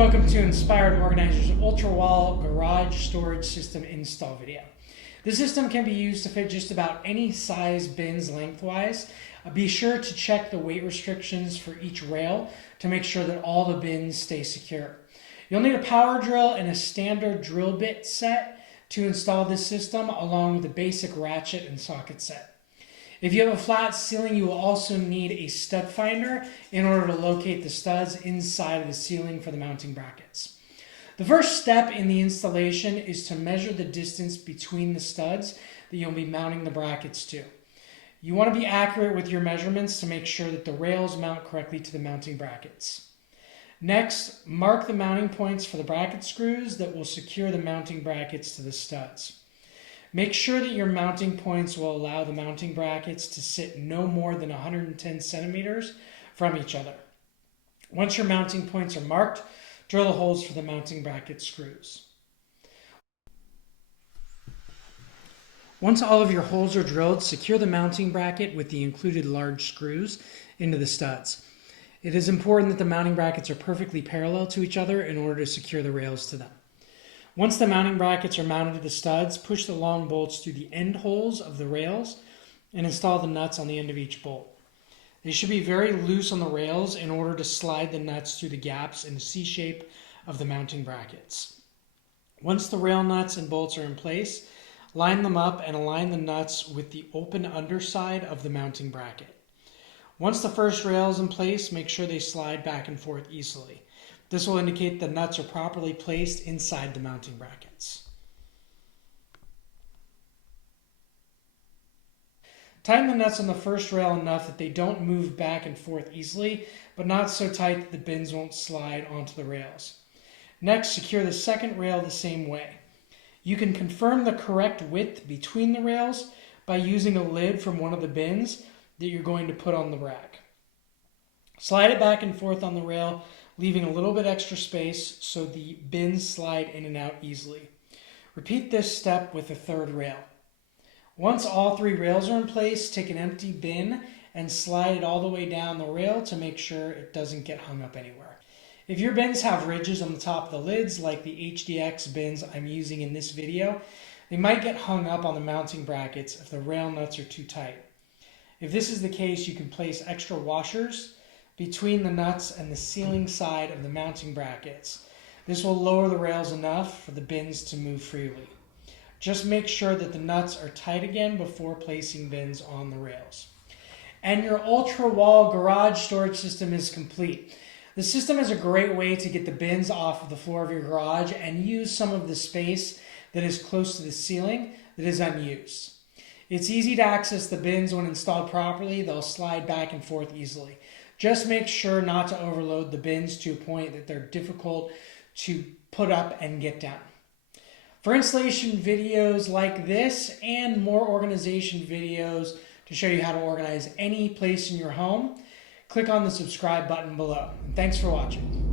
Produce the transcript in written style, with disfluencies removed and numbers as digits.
welcome to Inspired Organizer's Ultrawall Garage Storage System install video. This system can be used to fit just about any size bins lengthwise. Be sure to check the weight restrictions for each rail to make sure that all the bins stay secure. You'll need a power drill and a standard drill bit set to install this system, along with a basic ratchet and socket set. If you have a flat ceiling, you will also need a stud finder in order to locate the studs inside of the ceiling for the mounting brackets. The first step in the installation is to measure the distance between the studs that you'll be mounting the brackets to. You want to be accurate with your measurements to make sure that the rails mount correctly to the mounting brackets. Next, mark the mounting points for the bracket screws that will secure the mounting brackets to the studs. Make sure that your mounting points will allow the mounting brackets to sit no more than 110 centimeters from each other. Once your mounting points are marked, drill the holes for the mounting bracket screws. Once all of your holes are drilled, secure the mounting bracket with the included large screws into the studs. It is important that the mounting brackets are perfectly parallel to each other in order to secure the rails to them. Once the mounting brackets are mounted to the studs, push the long bolts through the end holes of the rails and install the nuts on the end of each bolt. They should be very loose on the rails in order to slide the nuts through the gaps in the C shape of the mounting brackets. Once the rail nuts and bolts are in place, line them up and align the nuts with the open underside of the mounting bracket. Once the first rail is in place, make sure they slide back and forth easily. This will indicate the nuts are properly placed inside the mounting brackets. Tighten the nuts on the first rail enough that they don't move back and forth easily, but not so tight that the bins won't slide onto the rails. Next, secure the second rail the same way. You can confirm the correct width between the rails by using a lid from one of the bins that you're going to put on the rack. Slide it back and forth on the rail, leaving a little bit extra space so the bins slide in and out easily. Repeat this step with the third rail. Once all three rails are in place, take an empty bin and slide it all the way down the rail to make sure it doesn't get hung up anywhere. If your bins have ridges on the top of the lids, like the HDX bins I'm using in this video, they might get hung up on the mounting brackets if the rail nuts are too tight. If this is the case, you can place extra washers between the nuts and the ceiling side of the mounting brackets. This will lower the rails enough for the bins to move freely. Just make sure that the nuts are tight again before placing bins on the rails. And your Ultrawall Garage storage system is complete. The system is a great way to get the bins off of the floor of your garage and use some of the space that is close to the ceiling that is unused. It's easy to access the bins when installed properly. They'll slide back and forth easily. Just make sure not to overload the bins to a point that they're difficult to put up and get down. For installation videos like this and more organization videos to show you how to organize any place in your home, click on the subscribe button below. And thanks for watching.